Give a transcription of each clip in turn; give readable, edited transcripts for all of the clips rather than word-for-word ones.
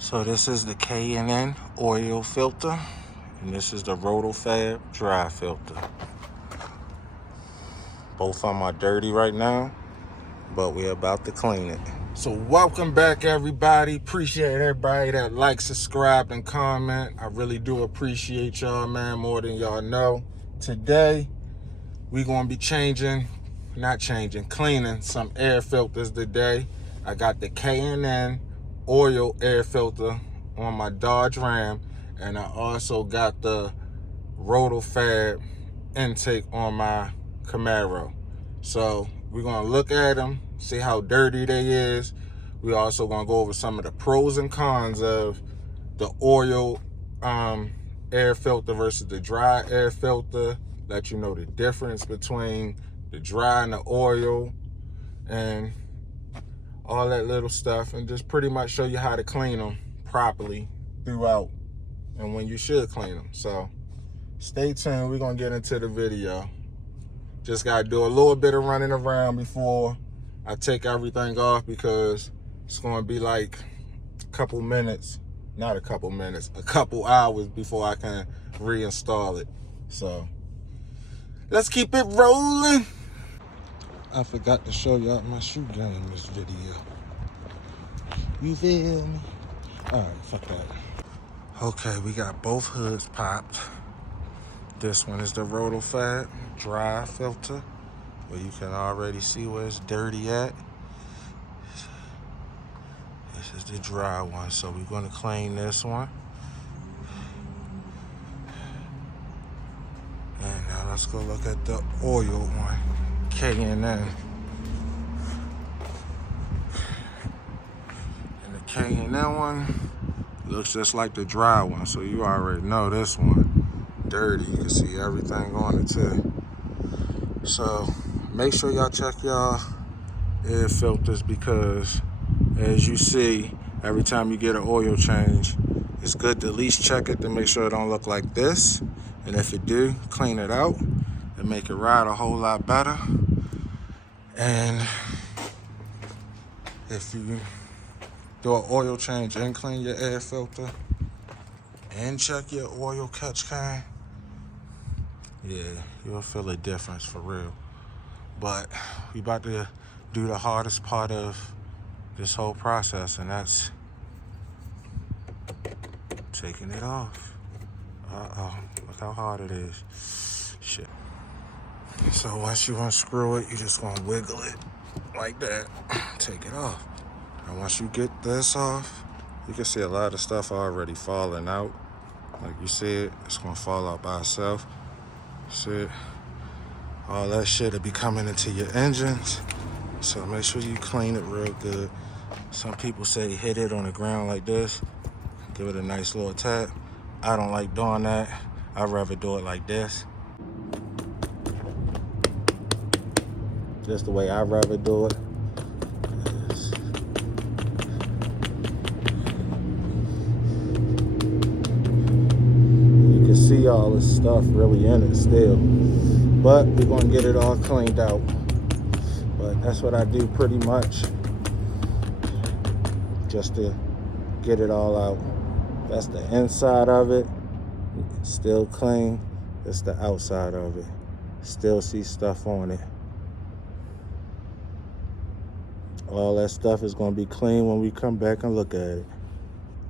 So this is the K&N oil filter, and this is the RotoFab dry filter. Both of them are dirty right now, but we're about to clean it. So welcome back, everybody. Appreciate everybody that likes, subscribe, and comment. I really do appreciate y'all, man, more than y'all know. Today, we're gonna be cleaning some air filters today. I got the K&N oil air filter on my Dodge Ram, and I also got the RotoFab intake on my Camaro. So we're gonna look at them, see how dirty they is. We're also gonna go over some of the pros and cons of the oil air filter versus the dry air filter. Let you know the difference between the dry and the oil and all that little stuff, and just pretty much show you how to clean them properly throughout and when you should clean them. So stay tuned, we're gonna get into the video. Just gotta do a little bit of running around before I take everything off, because it's gonna be like a couple hours before I can reinstall it. So let's keep it rolling. I forgot to show y'all my shoe game in this video. You feel me? All right, fuck that. Okay, we got both hoods popped. This one is the RotoFab dry filter, where you can already see where it's dirty at. This is the dry one, so we're gonna clean this one. And now let's go look at the oil one, K&N. And the K&N one looks just like the dry one, so you already know this one dirty. You can see everything on it too. So make sure y'all check y'all air filters, because as you see, every time you get an oil change, it's good to at least check it to make sure it don't look like this. And if it do, clean it out and make it ride a whole lot better. And if you do an oil change and clean your air filter and check your oil catch can, yeah, you'll feel a difference for real. But we about to do the hardest part of this whole process, and that's taking it off. Look how hard it is. Shit. So once you unscrew it, you just want to wiggle it like that. Take it off. And once you get this off, you can see a lot of stuff already falling out. Like you see it, it's gonna fall out by itself. See it? All that shit will be coming into your engines. So make sure you clean it real good. Some people say hit it on the ground like this, give it a nice little tap. I don't like doing that. I'd rather do it like this. Just the way I'd rather do it. You can see all this stuff really in it still. But we're gonna get it all cleaned out. But that's what I do pretty much, just to get it all out. That's the inside of it, still clean. It's the outside of it, still see stuff on it. All that stuff is gonna be clean when we come back and look at it.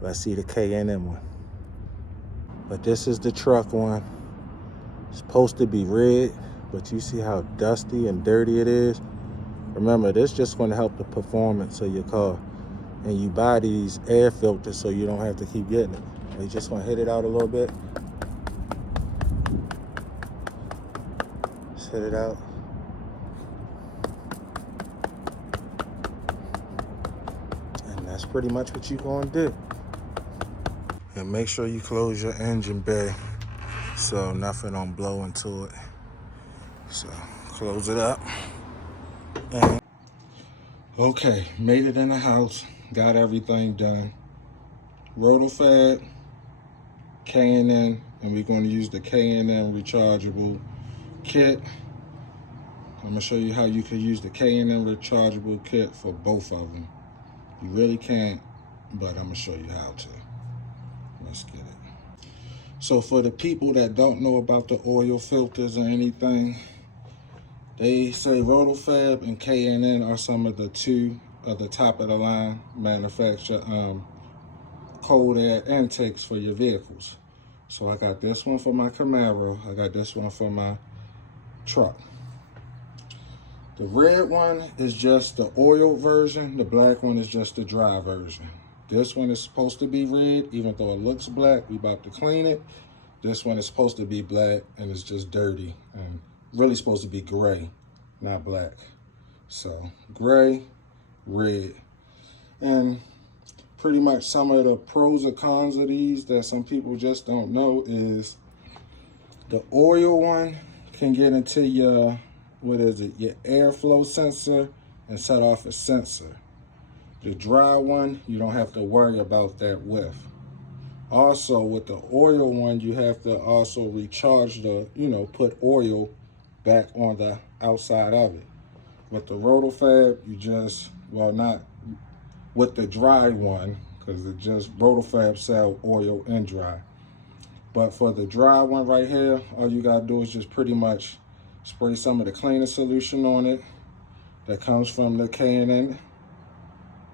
Let's see the K&N one. But this is the truck one. It's supposed to be red, but you see how dusty and dirty it is? Remember, this just gonna help the performance of your car. And you buy these air filters so you don't have to keep getting it. You just want to hit it out a little bit. Just hit it out. And that's pretty much what you're going to do. And make sure you close your engine bay so nothing don't blow into it. So close it up. And okay, made it in the house. Got everything done. RotoFab, K&N, and we're going to use the K&N rechargeable kit. I'm going to show you how you can use the K&N rechargeable kit for both of them. You really can't but I'm gonna show you how to. Let's get it. So for the people that don't know about the oil filters or anything, they say RotoFab and K&N are some of the two of the top of the line manufacture cold air intakes for your vehicles. So I got this one for my Camaro. I got this one for my truck. The red one is just the oil version. The black one is just the dry version. This one is supposed to be red, even though it looks black. We about to clean it. This one is supposed to be black and it's just dirty and really supposed to be gray, not black. So gray, red. And pretty much some of the pros or cons of these that some people just don't know is the oil one can get into your, your airflow sensor and set off a sensor. The dry one, you don't have to worry about that with. Also, with the oil one, you have to also recharge the, put oil back on the outside of it. With the RotoFab, you just, well, not with the dry one, because it just, RotoFab sell oil and dry. But for the dry one right here, all you gotta do is just pretty much spray some of the cleaner solution on it that comes from the K&N.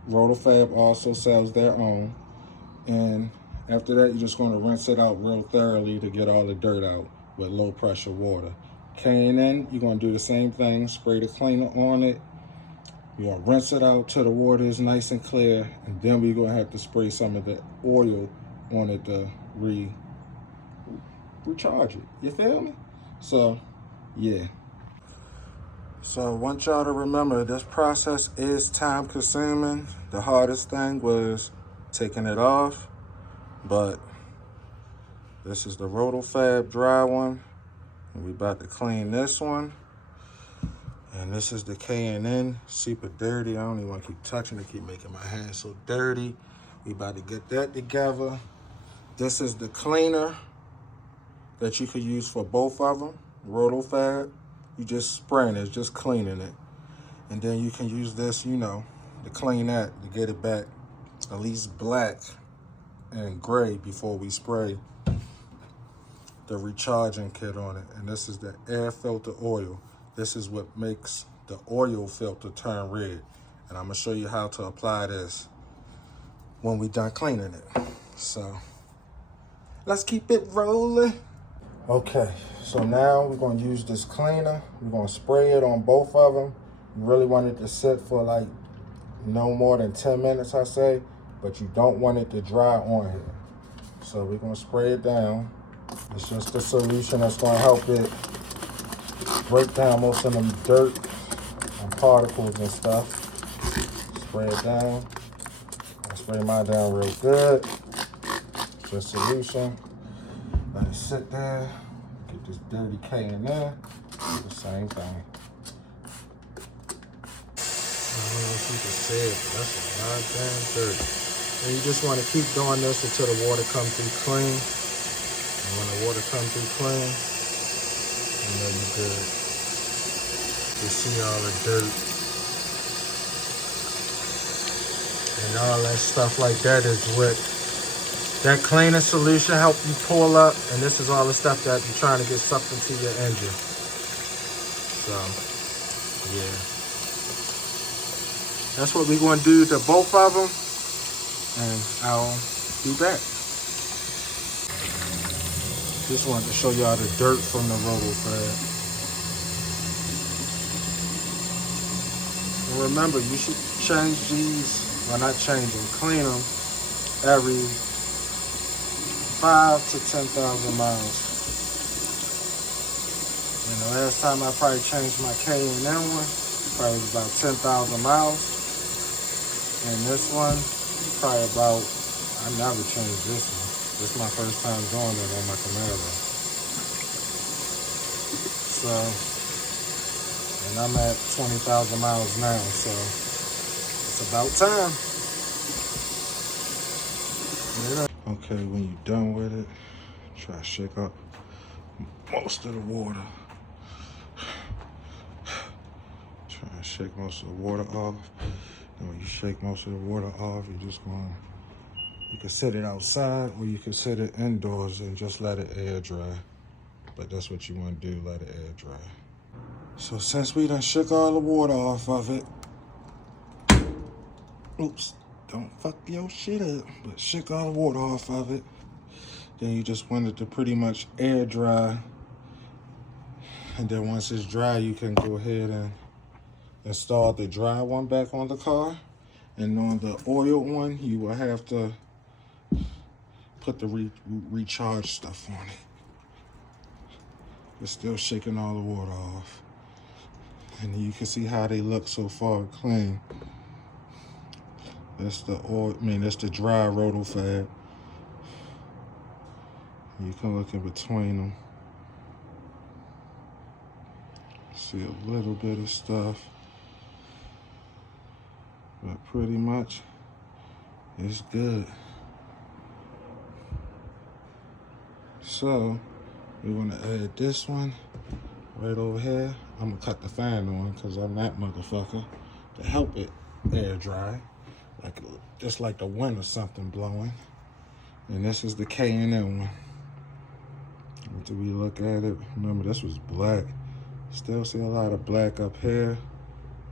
RotoFab also sells their own. And after that, you're just gonna rinse it out real thoroughly to get all the dirt out with low pressure water. K&N, you're gonna do the same thing, spray the cleaner on it. You're gonna rinse it out till the water is nice and clear, and then we're gonna have to spray some of the oil on it to recharge it. You feel me? So, yeah. So I want y'all to remember this process is time consuming. The hardest thing was taking it off, but this is the RotoFab dry one. And we about to clean this one. And this is the K&N, super dirty. I don't even want to keep touching it, keep making my hands so dirty. We about to get that together. This is the cleaner that you could use for both of them, RotoFab. You just spraying it, just cleaning it. And then you can use this, to clean that, to get it back at least black and gray before we spray the recharging kit on it. And this is the air filter oil. This is what makes the oil filter turn red. And I'm gonna show you how to apply this when we done cleaning it. So let's keep it rolling. Okay, so now we're gonna use this cleaner. We're gonna spray it on both of them. You really want it to sit for like no more than 10 minutes, I say, but you don't want it to dry on here. So we're gonna spray it down. It's just a solution that's gonna help it break down most of them dirt and particles and stuff. Spray it down. I spray mine down real good. Just solution. Let it sit there. Get this dirty K&N. Do the same thing. I don't know if you can see it, but that's a lot of damn dirt. And you just want to keep doing this until the water comes through clean. And when the water comes through clean, you know you're good. You see all the dirt and all that stuff like that is what that cleaner solution help you pull up, and this is all the stuff that you're trying to get sucked into your engine. So, yeah. That's what we're going to do to both of them, and I'll be back. Just wanted to show y'all the dirt from the RotoFab. And remember, you should change these, well not change them, clean them every 5 to 10,000 miles. And the last time I probably changed my K&N one, probably was about 10,000 miles. And this one, probably about, I never changed this one. This is my first time doing it on my Camaro. So, and I'm at 20,000 miles now, so it's about time. Okay, when you're done with it, try to shake up most of the water. Try to shake most of the water off. And when you shake most of the water off, you're just going to You can sit it outside or you can sit it indoors and just let it air dry. But that's what you want to do, let it air dry. So since we done shook all the water off of it, oops, don't fuck your shit up, but shook all the water off of it, then you just want it to pretty much air dry. And then once it's dry, you can go ahead and install the dry one back on the car. And on the oiled one, you will have to put the recharge stuff on it. It's still shaking all the water off. And you can see how they look so far clean. That's the that's the dry RotoFab. You can look in between them. See a little bit of stuff. But pretty much, it's good. So, we want to add this one right over here. I'm going to cut the fan on because I'm that motherfucker to help it air dry. Just like the wind or something blowing. And this is the K&N one. After we look at it, remember this was black. Still see a lot of black up here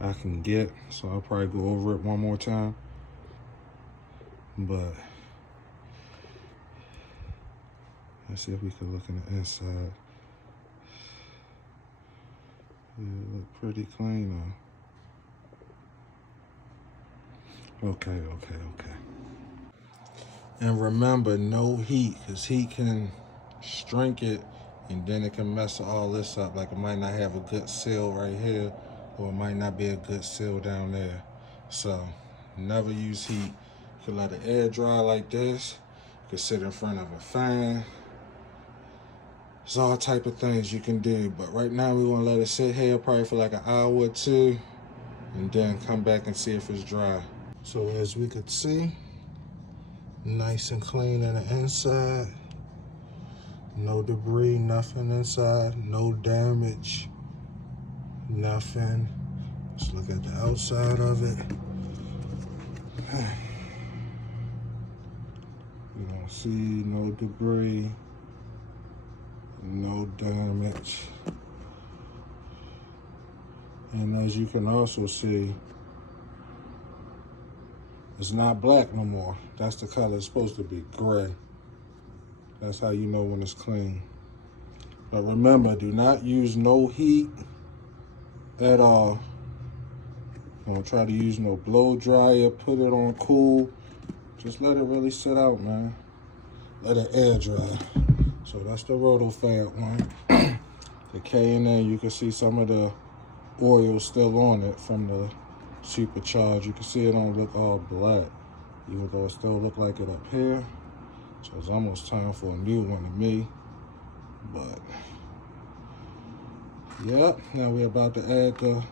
I can get, so I'll probably go over it one more time. But let's see if we can look in the inside. Yeah, it look pretty clean though. Okay. And remember, no heat, because heat can shrink it and then it can mess all this up. Like it might not have a good seal right here, or it might not be a good seal down there. So never use heat. You can let it air dry like this. You can sit in front of a fan. There's all type of things you can do. But right now we want to let it sit here probably for like an hour or two and then come back and see if it's dry. So as we could see, nice and clean on the inside. No debris, nothing inside, no damage, nothing. Let's look at the outside of it. You don't see no debris, no damage. And as you can also see, it's not black no more. That's the color it's supposed to be, gray. That's how you know when it's clean. But remember, do not use no heat at all. Don't try to use no blow dryer, put it on cool. Just let it really sit out, man. Let it air dry. So that's the RotoFab one. The K&N, you can see some of the oil still on it from the supercharged. You can see it don't look all black, even though it still look like it up here. So it's almost time for a new one to me. But yep, now we're about to add the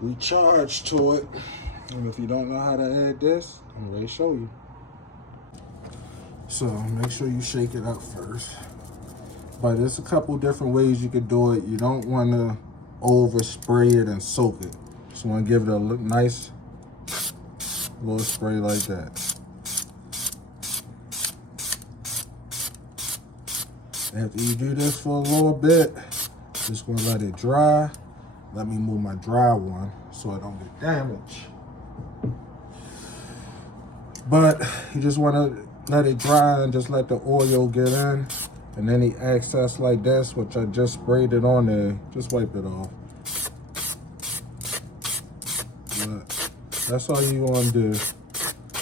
recharge to it. And if you don't know how to add this, I'm ready to show you. So make sure you shake it up first. But there's a couple different ways you could do it. You don't want to overspray it and soak it. Just want to give it a nice little spray like that. After you do this for a little bit, just gonna let it dry. Let me move my dry one so it don't get damaged. But you just wanna let it dry and just let the oil get in. And any excess like this, which I just sprayed it on there, just wipe it off. But that's all you wanna do.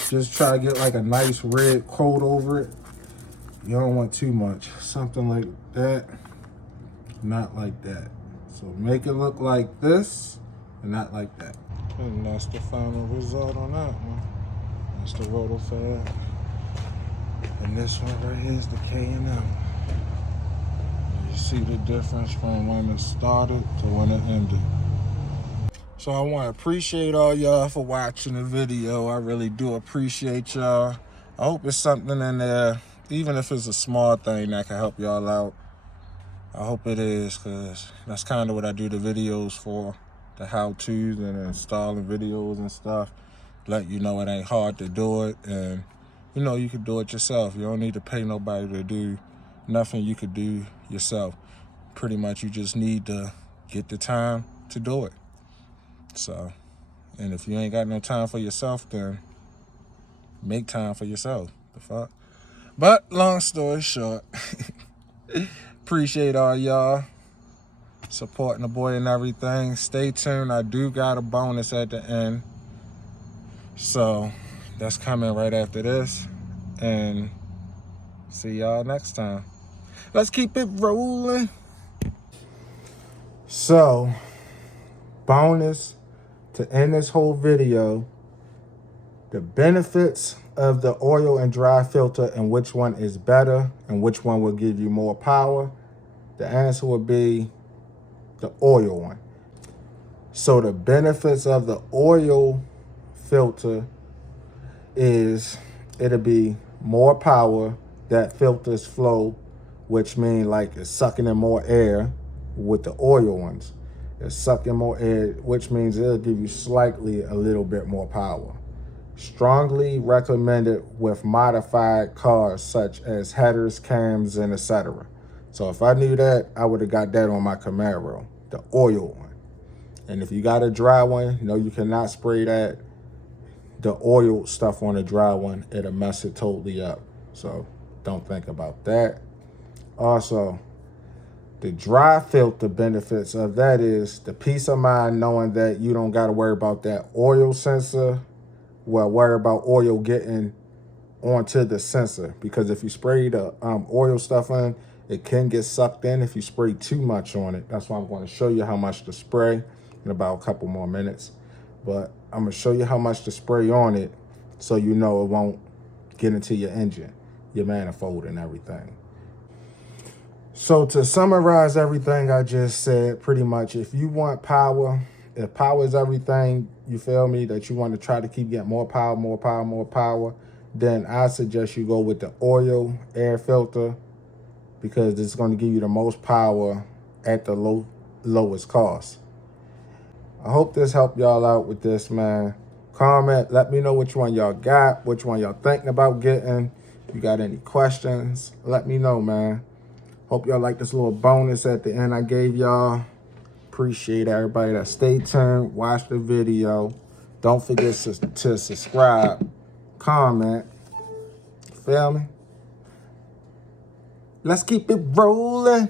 Just try to get like a nice red coat over it. You don't want too much. Something like that, not like that. So make it look like this and not like that. And that's the final result on that one. That's the RotoFab. And this one right here is the K&N. You see the difference from when it started to when it ended. So I want to appreciate all y'all for watching the video. I really do appreciate y'all. I hope it's something in there, even if it's a small thing that can help y'all out. I hope it is, because that's kind of what I do the videos for, the how-tos and installing videos and stuff. let you know it ain't hard to do it, and you know you can do it yourself. You don't need to pay nobody to do nothing. You could do yourself. Pretty much you just need to get the time to do it. So, and if you ain't got no time for yourself, then make time for yourself. The fuck? But long story short, appreciate all y'all supporting the boy and everything. Stay tuned. I do got a bonus at the end. So that's coming right after this. And see y'all next time. Let's keep it rolling. So, bonus to end this whole video, the benefits of the oil and dry filter and which one is better and which one will give you more power. The answer would be the oil one. So the benefits of the oil filter is it'll be more power, that filters flow, which means like it's sucking in more air. With the oil ones, it's sucking more air, which means it'll give you slightly a little bit more power. Strongly recommended with modified cars such as headers, cams, and etc. So if I knew that, I would have got that on my Camaro, the oil one. And if you got a dry one, you know you cannot spray the oil stuff on a dry one. It'll mess it totally up. So don't think about that. Also, the dry filter benefits of that is the peace of mind knowing that you don't got to worry about that oil sensor. Well, worry about oil getting onto the sensor, because if you spray the oil stuff in, it can get sucked in if you spray too much on it. That's why I'm going to show you how much to spray in about a couple more minutes. But I'm going to show you how much to spray on it so you know it won't get into your engine, your manifold, and everything. So to summarize everything I just said, pretty much, if you want power, if power is everything, you feel me, that you want to try to keep getting more power, then I suggest you go with the oil air filter, because it's going to give you the most power at the lowest cost. I hope this helped y'all out with this, man. Comment, let me know which one y'all got, which one y'all thinking about getting. If you got any questions, let me know, man. Hope y'all like this little bonus at the end I gave y'all. Appreciate everybody that stayed tuned, watch the video. Don't forget to subscribe, comment. Feel me? Let's keep it rolling.